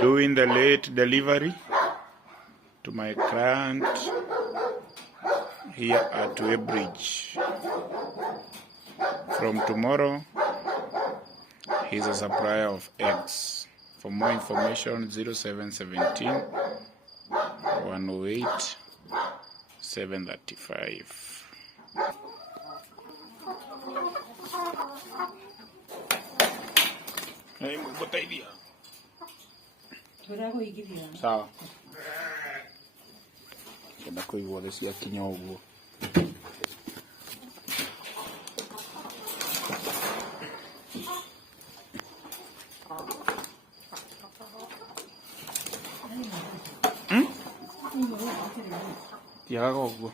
doing the late delivery to my client here at Weybridge. From tomorrow, he's a supplier of eggs. For more information, 0717 108 735. Hey, what idea? Sawa. Kenda kuigua theci akinya uguo. Tiagaga uguo.